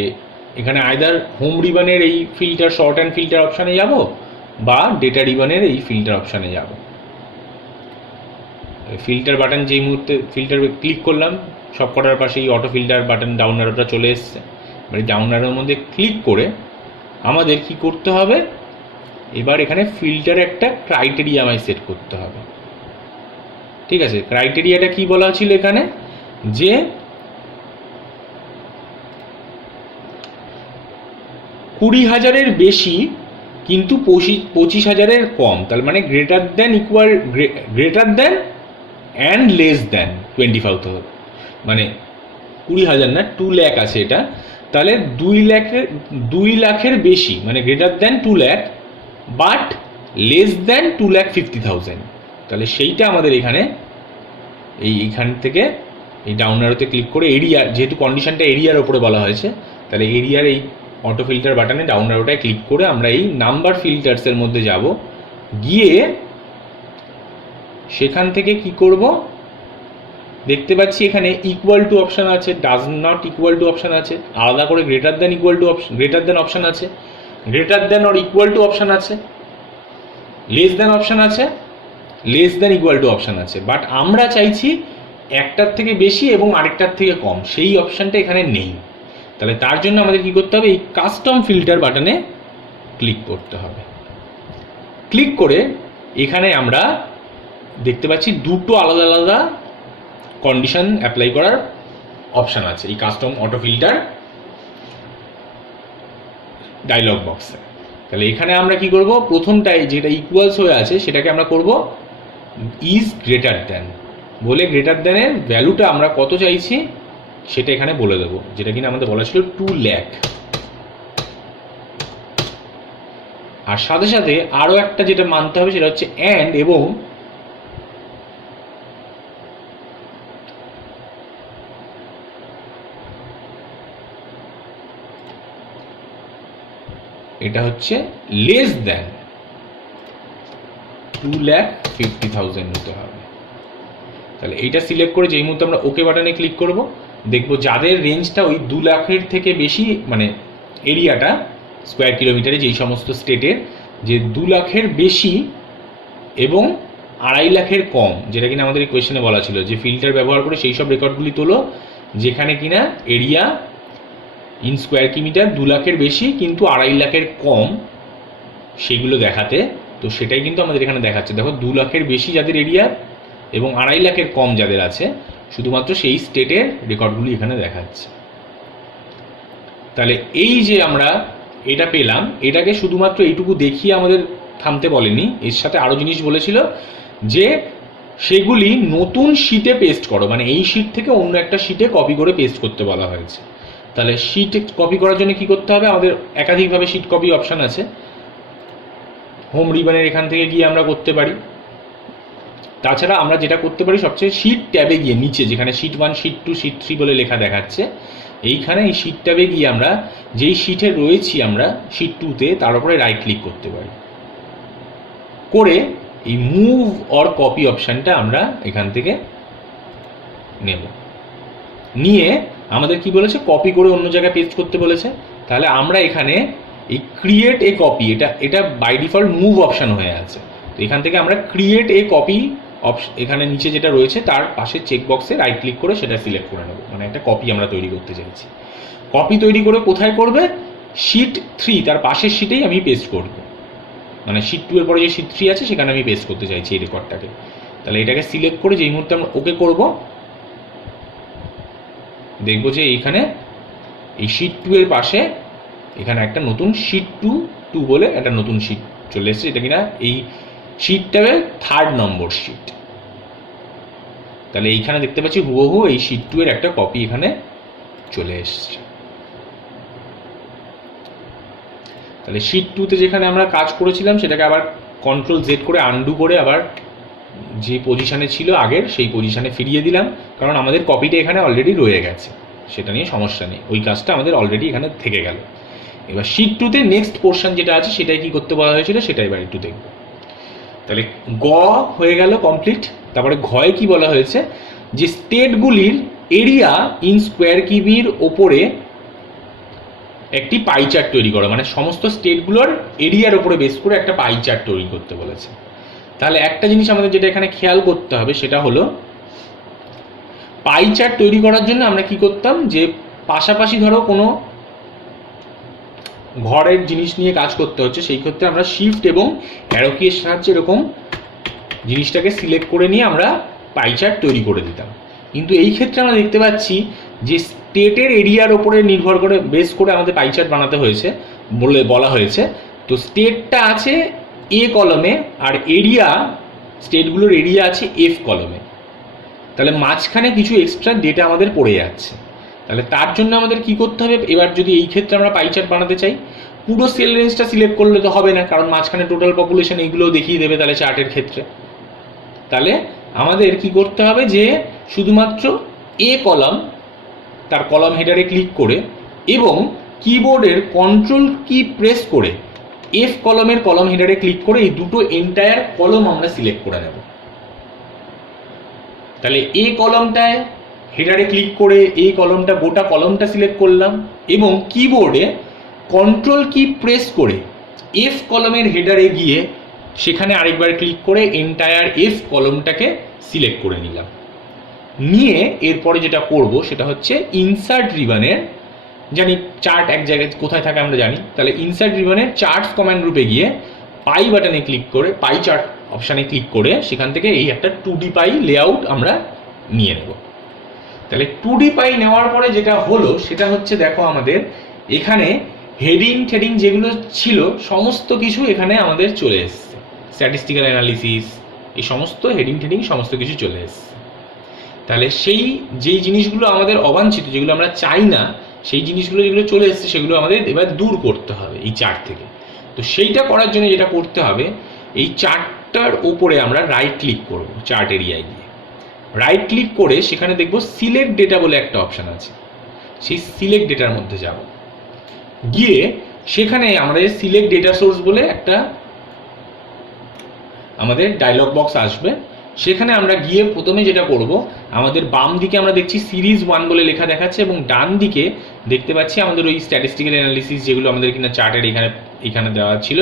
এখানে আইদার হোম রিবনের এই ফিল্টার, শর্ট অ্যান্ড ফিল্টার অপশানে যাব, বা ডেটা রিবনের এই ফিল্টার অপশানে যাব। ফিল্টার বাটন যেই মুহূর্তে ফিল্টার ক্লিক করলাম, সব কটার পাশে এই অটো ফিল্টার বাটন ডাউন অ্যারোটা চলে এসছে। মানে ডাউন অ্যারোর মধ্যে ক্লিক করে আমাদের কি করতে হবে, এবার এখানে ফিল্টারে একটা ক্রাইটেরিয়া আমায় সেট করতে হবে। ঠিক আছে, ক্রাইটেরিয়াটা কি বলা ছিল এখানে, যে 20,000-এর বেশি কিন্তু 25,000-এর কম। তার মানে greater than and less than 25,000, মানে 20,000 না, 2 লাখ আছে এটা। তাহলে 2 লাখের বেশি, মানে greater than 2 lakh but less than 2,50,000। তাহলে সেইটা আমাদের এখানে এইখান থেকে এই ডাউন অ্যারোতে ক্লিক করে এরিয়া, যেহেতু কন্ডিশনটা এরিয়ার ওপরে বলা হয়েছে, তাহলে এরিয়ার এই অটো ফিল্টার বাটনে ডাউন অ্যারোটায় ক্লিক করে আমরা এই নাম্বার ফিল্টার্সের মধ্যে যাব। গিয়ে সেখান থেকে কি করব, দেখতে পাচ্ছি এখানে ইকুয়াল টু অপশান আছে, does not equal to option আছে, আলাদা করে গ্রেটার দেন অপশান আছে, greater than or equal to option আছে, লেস দেন অপশান আছে, less than equal to option আছে। বাট আমরা চাইছি একটার থেকে বেশি এবং আরেকটার থেকে কম, সেই অপশানটা এখানে নেই। তাহলে তার জন্য আমাদের কি করতে হবে, এই কাস্টম ফিল্টার বাটনে ক্লিক করতে হবে। ক্লিক করে এখানে আমরা দেখতে পাচ্ছি দুটো আলাদা আলাদা কন্ডিশন অ্যাপ্লাই করার অপশান আছে এই কাস্টম অটো ফিল্টার ডায়লগ বক্সে। তাহলে এখানে আমরা কি করব, প্রথমটাই যেটা ইকুয়ালস হয়ে আছে সেটাকে আমরা করব ইজ গ্রেটার দ্যান বলে, গ্রেটার দ্যানের ভ্যালুটা আমরা কত চাইছি সেটা এখানে বলে দেবো, যেটা কিনা আমাদের বলা ছিল 2 লাখ। আর সাথে সাথে আরো একটা যেটা মানতে হবে সেটা হচ্ছে অ্যান্ড, এবং এটা হচ্ছে লেস দ্যান 2,50,000 হতে হবে। তাহলে এইটা সিলেক্ট করে যেই মুহূর্তে আমরা ওকে বাটনে ক্লিক করব, দেখবো যাদের রেঞ্জটা ওই 2 লাখের থেকে বেশি, মানে এরিয়াটা স্কোয়ার কিলোমিটারে যেই সমস্ত স্টেটের যে 2 লাখের বেশি এবং 2.5 লাখের কম, যেটা কিনা আমাদের এই কোয়েশ্চেনে বলা ছিল যে ফিল্টার ব্যবহার করে সেই সব রেকর্ডগুলি তোলো যেখানে কিনা এরিয়া ইন স্কোয়ার কিলোমিটার 2 লাখের বেশি কিন্তু 2.5 লাখের কম, সেগুলো দেখাতে। তো সেটাই কিন্তু আমাদের এখানে দেখাচ্ছে। দেখো 2 লাখের বেশি যাদের এরিয়া এবং 2.5 লাখের কম যাদের আছে, শুধুমাত্র সেই স্টেটের রেকর্ডগুলি এখানে দেখাচ্ছে। তাহলে এই যে আমরা এটা পেলাম, এটাকে শুধুমাত্র এইটুকু দেখিয়ে আমাদের থামতে বলেনি, এর সাথে আরও জিনিস বলেছিল যে সেগুলি নতুন শিটে পেস্ট করো, মানে এই শিট থেকে অন্য একটা শিটে কপি করে পেস্ট করতে বলা হয়েছে। তাহলে শিট কপি করার জন্য কি করতে হবে, আমাদের একাধিকভাবে শিট কপি অপশান আছে। হোম রিবনের এখান থেকে গিয়ে আমরা করতে পারি। তাছাড়া আমরা যেটা করতে পারি সবচেয়ে শিট ট্যাবে গিয়ে নিচে যেখানে শিট 1, শিট 2, শিট 3 বলে লেখা দেখাচ্ছে, এইখানে এই শিট ট্যাবে গিয়ে আমরা যেই শিটে রয়েছি আমরা শিট 2-তে তার উপরে রাইট ক্লিক করতে পারি, করে এই মুভ অর কপি অপশানটা আমরা এখান থেকে নেব। নিয়ে আমাদের কি বলেছে, কপি করে অন্য জায়গায় পেস্ট করতে বলেছে। তাহলে আমরা এখানে এই ক্রিয়েট এ কপি, এটা বাই ডিফল্ট মুভ অপশান হয়ে আছে। তো এখান থেকে আমরা ক্রিয়েট এ কপি এখানে নিচে যেটা রয়েছে তার পাশে চেকবক্সে রাইট ক্লিক করে সেটা সিলেক্ট করে নেব, মানে একটা কপি আমরা তৈরি করতে চাইছি। কপি তৈরি করে কোথায় করবে, শিট 3 তার পাশের শিটেই আমি পেস্ট করব, মানে শিট 2 এর পরে যে শিট 3 আছে সেখানে আমি পেস্ট করতে চাইছি এই রেকর্ডটাকে। তাহলে এটাকে সিলেক্ট করে যেই মুহূর্তে আমরা ওকে করব, দেখবো যে এইখানে এই শিট 2 এর পাশে এখানে একটা নতুন শিট 2 বলে একটা নতুন শিট চলে এসেছে, এটা কিনা এই শিট ট্যাবের 3rd নম্বর শিট। তাহলে এইখানে দেখতে পাচ্ছি হুবহু এই শিট 2 এর একটা কপি এখানে চলে এসছে। তাহলে শিট 2-তে যেখানে আমরা কাজ করেছিলাম সেটাকে আবার Ctrl-Z করে আনডু করে আবার যে পজিশনে ছিল আগের সেই পজিশনে ফিরিয়ে দিলাম, কারণ আমাদের কপিটা এখানে অলরেডি রয়ে গেছে, সেটা নিয়ে সমস্যা নেই, ওই কাজটা আমাদের অলরেডি এখানে থেকে গেল। এবার শিট 2-তে নেক্সট পোর্শন যেটা আছে সেটাই কি করতে বলা হয়েছিল সেটা এবার একটু দেখব। তাহলে গ হয়ে গেল কমপ্লিট। তারপরে ঘয়ে কি বলা হয়েছে, যে স্টেটগুলির এরিয়া ইন স্কোয়ার কিবির ওপরে একটি পাই চার্ট তৈরি করো, মানে সমস্ত স্টেটগুলোর এরিয়ার ওপরে বেস করে একটা পাই চার্ট তৈরি করতে বলেছে। তাহলে একটা জিনিস আমাদের যেটা এখানে খেয়াল করতে হবে সেটা হলো, পাই চার্ট তৈরি করার জন্য আমরা কি করতাম, যে পাশাপাশি ধরো কোনো ঘরের জিনিস নিয়ে কাজ করতে হচ্ছে, সেই ক্ষেত্রে আমরা শিফট এবং অ্যারো কির সাহায্যে এরকম জিনিসটাকে সিলেক্ট করে নিয়ে আমরা পাই চার্ট তৈরি করে দিতাম। কিন্তু এই ক্ষেত্রে আমরা দেখতে পাচ্ছি যে স্টেটের এরিয়ার ওপরে নির্ভর করে বেস করে আমাদের পাই চার্ট বানাতে হয়েছে বলে বলা হয়েছে। তো স্টেটটা আছে এ কলমে আর এরিয়া, স্টেটগুলোর এরিয়া আছে এফ কলমে। তাহলে মাঝখানে কিছু এক্সট্রা ডেটা আমাদের পড়ে যাচ্ছে। তাহলে তার জন্য আমাদের কি করতে হবে, এবার যদি এই ক্ষেত্রে আমরা পাই চার্ট বানাতে চাই, পুরো সেল রেঞ্জটা সিলেক্ট করলে তো হবে না, কারণ মাঝখানে টোটাল পপুলেশন এইগুলোও দেখিয়ে দেবে তাহলে চার্টের ক্ষেত্রে। তাহলে আমাদের কি করতে হবে, যে শুধুমাত্র এ কলাম তার কলাম হেডারে ক্লিক করে এবং কিবোর্ডের কন্ট্রোল কি প্রেস করে এফ কলমের কলম হেডারে ক্লিক করে এই দুটো এন্টায়ার কলম আমরা সিলেক্ট করে নেব। তাহলে এ কলমটায় হেডারে ক্লিক করে এই কলমটা গোটা কলমটা সিলেক্ট করলাম এবং কিবোর্ডে কন্ট্রোল কি প্রেস করে এফ কলমের হেডারে গিয়ে সেখানে আরেকবার ক্লিক করে এন্টায়ার এফ কলমটাকে সিলেক্ট করে নিলাম। নিয়ে এরপরে যেটা করব সেটা হচ্ছে ইনসার্ট রিবনের, জানি চার্ট এক জায়গায় কোথায় থাকে আমরা জানি, তাহলে ইনসার্ট রিবনের চার্টস কমান্ড গ্রুপে গিয়ে পাই বাটনে ক্লিক করে পাই চার্ট অপশানে ক্লিক করে সেখান থেকে এই একটা 2D পাই লেআউট আমরা নিয়ে নেব। তাহলে 2D পাই নেওয়ার পরে যেটা হলো সেটা হচ্ছে, দেখো আমাদের এখানে হেডিং টেডিং যেগুলো ছিল সমস্ত কিছু এখানে আমাদের চলে এসছে, স্ট্যাটিস্টিক্যাল অ্যানালিসিস এই সমস্ত হেডিং টেডিং সমস্ত কিছু চলে এসছে। তাহলে যেই জিনিসগুলো আমাদের অবাঞ্ছিত, যেগুলো আমরা চাই না, সেই জিনিসগুলো যেগুলো চলে এসছে সেগুলো আমাদের এবার দূর করতে হবে এই চার্ট থেকে। তো সেইটা করার জন্য যেটা করতে হবে, এই চার্টটার ওপরে আমরা রাইট ক্লিক করব, চার্ট এরিয়ায় গিয়ে রাইট ক্লিক করে সেখানে দেখব সিলেক্ট ডেটা বলে একটা অপশান আছে, সেই সিলেক্ট ডেটার মধ্যে যাব, গিয়ে সেখানে আমাদের সিলেক্ট ডেটা সোর্স বলে একটা আমাদের ডায়লগ বক্স আসবে। সেখানে আমরা গিয়ে প্রথমে যেটা করব, আমাদের বাম দিকে আমরা দেখছি সিরিজ 1 বলে লেখা দেখাচ্ছে এবং ডান দিকে দেখতে পাচ্ছি আমাদের ওই স্ট্যাটিস্টিক্যাল অ্যানালিসিস যেগুলো আমাদের কিনা চার্টের এখানে দেওয়া ছিল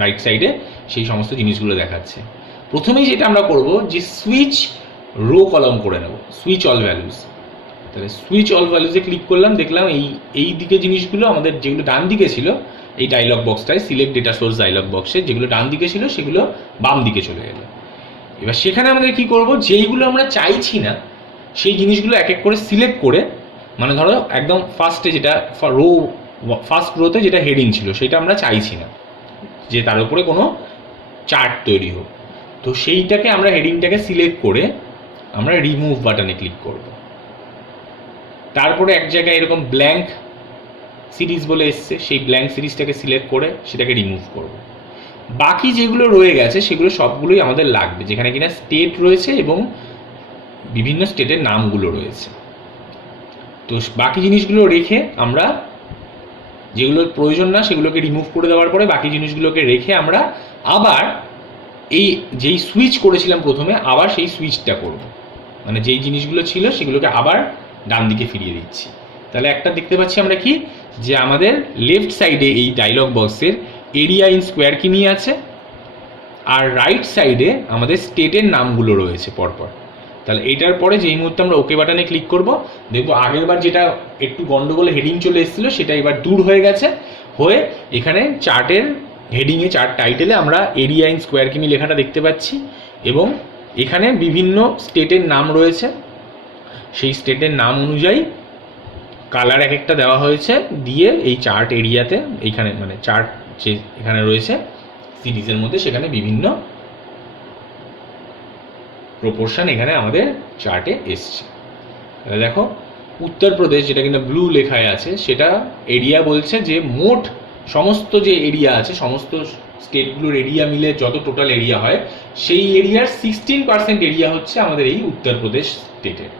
রাইট সাইডে, সেই সমস্ত জিনিসগুলো দেখাচ্ছে। প্রথমেই যেটা আমরা করব যে সুইচ রো কলম করে নেব, সুইচ অল ভ্যালুজ। তাহলে সুইচ অল ভ্যালুজে ক্লিক করলাম, দেখলাম এই দিকে জিনিসগুলো আমাদের যেগুলো ডান দিকে ছিল এই ডায়লগ বক্সটায় সিলেক্ট ডেটা সোর্স ডায়লগ বক্সে যেগুলো ডান দিকে ছিল সেগুলো বাম দিকে চলে গেল। এবার সেখানে আমাদের কি করব, যেইগুলো আমরা চাইছি না সেই জিনিসগুলো এক এক করে সিলেক্ট করে, মানে ধরো একদম ফার্স্টে যেটা ফার্স্ট রোতে যেটা হেডিং ছিল সেটা আমরা চাইছি না যে তার উপরে কোনো চার্ট তৈরি হোক, তো সেইটাকে আমরা হেডিংটাকে সিলেক্ট করে আমরা রিমুভ বাটনে ক্লিক করব। তারপরে এক জায়গায় এরকম ব্ল্যাঙ্ক সিরিজ বলে এসছে, সেই ব্ল্যাঙ্ক সিরিজটাকে সিলেক্ট করে সেটাকে রিমুভ করব। বাকি যেগুলো রয়ে গেছে সেগুলো সবগুলোই আমাদের লাগবে, যেখানে কিনা স্টেট রয়েছে এবং বিভিন্ন স্টেটের নামগুলো রয়েছে। তো বাকি জিনিসগুলো রেখে আমরা যেগুলোর প্রয়োজন না সেগুলোকে রিমুভ করে দেওয়ার পরে বাকি জিনিসগুলোকে রেখে আমরা আবার যেই সুইচ করেছিলাম প্রথমে আবার সেই সুইচটা করব, মানে যেই জিনিসগুলো ছিল সেগুলোকে আবার ডান দিকে ফিরিয়ে দিচ্ছি। তাহলে একটা দেখতে পাচ্ছি আমরা কি, যে আমাদের লেফট সাইডে এই ডায়লগ বক্সের এরিয়া ইন স্কোয়ার কি নিয়ে আছে, আর রাইট সাইডে আমাদের স্টেটের নামগুলো রয়েছে পরপর। তাহলে এইটার পরে যেই মুহূর্তে আমরা ওকে বাটনে ক্লিক করব, দেখবো আগের বার যেটা একটু গন্ডগোলে হেডিং চলে এসেছিলো সেটা এবার দূর হয়ে গেছে, হয়ে এখানে চার্টের হেডিংয়ে চার্ট টাইটেলে আমরা এরিয়া ইন স্কোয়ার কিমি লেখাটা দেখতে পাচ্ছি এবং এখানে বিভিন্ন স্টেটের নাম রয়েছে, সেই স্টেটের নাম অনুযায়ী কালার এক একটা দেওয়া হয়েছে, দিয়ে এই চার্ট এরিয়াতে এইখানে মানে চার্ট যে এখানে রয়েছে সিরিজের মধ্যে সেখানে বিভিন্ন প্রপোর্শন এখানে আমাদের চার্টে এসছে। তাহলে দেখো উত্তরপ্রদেশ যেটা কিন্তু ব্লু লেখায় আছে সেটা এরিয়া বলছে যে মোট সমস্ত যে এরিয়া আছে সমস্ত স্টেটগুলোর এরিয়া মিলে যত টোটাল এরিয়া হয় সেই এরিয়ার 16% এরিয়া হচ্ছে আমাদের এই উত্তরপ্রদেশ স্টেটের।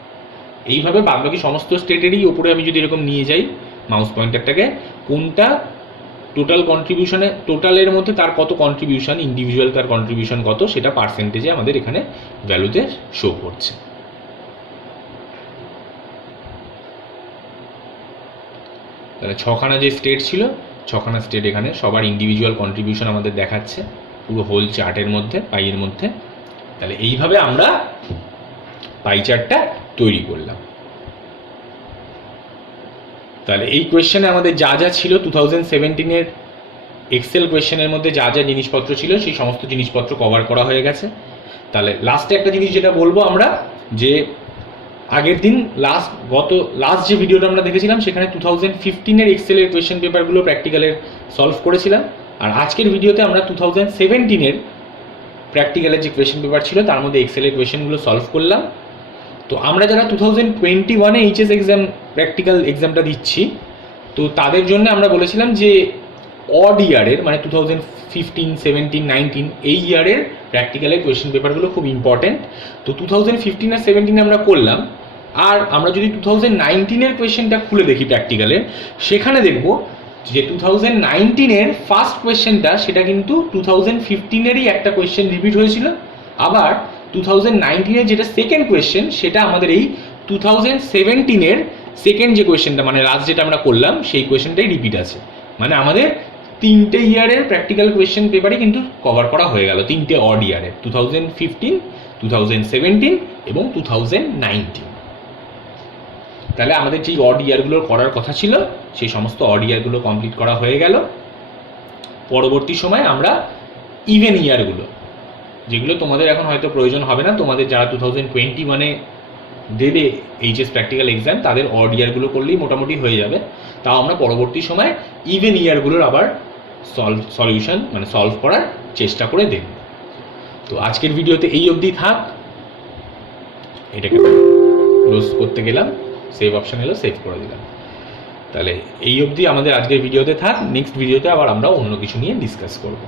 এইভাবে বাদবাকি সমস্ত স্টেটেরই ওপরে আমি যদি এরকম নিয়ে যাই মাউস পয়েন্টারটাকে, কোনটা টোটাল কন্ট্রিবিউশনে টোটালের মধ্যে তার কত কন্ট্রিবিউশন, ইন্ডিভিজুয়াল তার কন্ট্রিবিউশন কত, সেটা পার্সেন্টেজে আমাদের এখানে ভ্যালুতে শো করছে। তাহলে 6খানা যে স্টেট ছিল 6খানা স্টেট এখানে সবার ইন্ডিভিজুয়াল কন্ট্রিবিউশন আমাদের দেখাচ্ছে পুরো হোল চার্টের মধ্যে, পাইয়ের মধ্যে। তাহলে এইভাবে আমরা পাই চার্টটা তৈরি করলাম। তাহলে এই কোয়েশ্চেনে আমাদের যা যা ছিল 2017-এর এক্সেল কোয়েশ্চেনের মধ্যে যা যা জিনিসপত্র ছিল সেই সমস্ত জিনিসপত্র কভার করা হয়ে গেছে। তাহলে লাস্টে একটা জিনিস যেটা বলবো আমরা, যে আগের দিন লাস্ট যে ভিডিওটা আমরা দেখেছিলাম সেখানে 2015-এর এক্সেলের কোয়েশ্চেন পেপারগুলো প্র্যাকটিক্যালের সলভ করেছিলাম, আর আজকের ভিডিওতে আমরা 2017-এর প্র্যাকটিক্যালের যে কোয়েশ্চেন পেপার ছিল তার মধ্যে এক্সেলের কোয়েশ্চেনগুলো সলভ করলাম। তো আমরা যারা 2021-এ এইচএস এক্সাম প্র্যাকটিক্যাল এক্সামটা দিচ্ছি, তো তাদের জন্য আমরা বলেছিলাম যে অড ইয়ারের মানে 2015, 17, 19 এই ইয়ারের প্র্যাকটিক্যালের কোয়েশ্চেন পেপারগুলো খুব ইম্পর্টেন্ট। তো 2015 আর 17 আমরা করলাম, আর আমরা যদি 2019-এর কোয়েশ্চেনটা খুলে দেখি প্র্যাকটিক্যালের, সেখানে দেখব যে 2019-এর ফার্স্ট কোয়েশ্চেনটা সেটা কিন্তু 2015-এরই একটা কোয়েশ্চেন রিপিট হয়েছিল, আবার 2019-এর যেটা সেকেন্ড কোয়েশ্চেন সেটা আমাদের এই 2017-এর সেকেন্ড যে কোয়েশ্চেনটা মানে লাস্ট যেটা আমরা করলাম সেই কোয়েশ্চেনটাই রিপিট আছে। মানে আমাদের 3টে ইয়ারের প্র্যাকটিক্যাল কোয়েশ্চেন পেপারই কিন্তু কভার করা হয়ে গেল, 3টে অড ইয়ারের, 2015, 2017 এবং 2019। তাহলে আমাদের যেই অড ইয়ারগুলো করার কথা ছিল সেই সমস্ত অড ইয়ারগুলো কমপ্লিট করা হয়ে গেল। পরবর্তী সময় আমরা ইভেন ইয়ারগুলো যেগুলো তোমাদের এখন হয়তো প্রয়োজন হবে না, তোমাদের যারা 2021 দেবে এইচএস প্র্যাকটিক্যাল এক্সাম তাদের অড ইয়ারগুলো করলেই মোটামুটি হয়ে যাবে। তাও আমরা পরবর্তী সময় ইভেন ইয়ারগুলোর আবার সলভ করার চেষ্টা করে দেখব। তো আজকের ভিডিওতে এই অবধি থাক, এটাকে ক্লোজ করতে গেলাম, সেভ অপশন এলো, সেভ করে দিলাম। তাহলে এই অবধি আমাদের আজকের ভিডিওতে থাক, নেক্সট ভিডিওতে আবার আমরা অন্য কিছু নিয়ে ডিসকাস করব।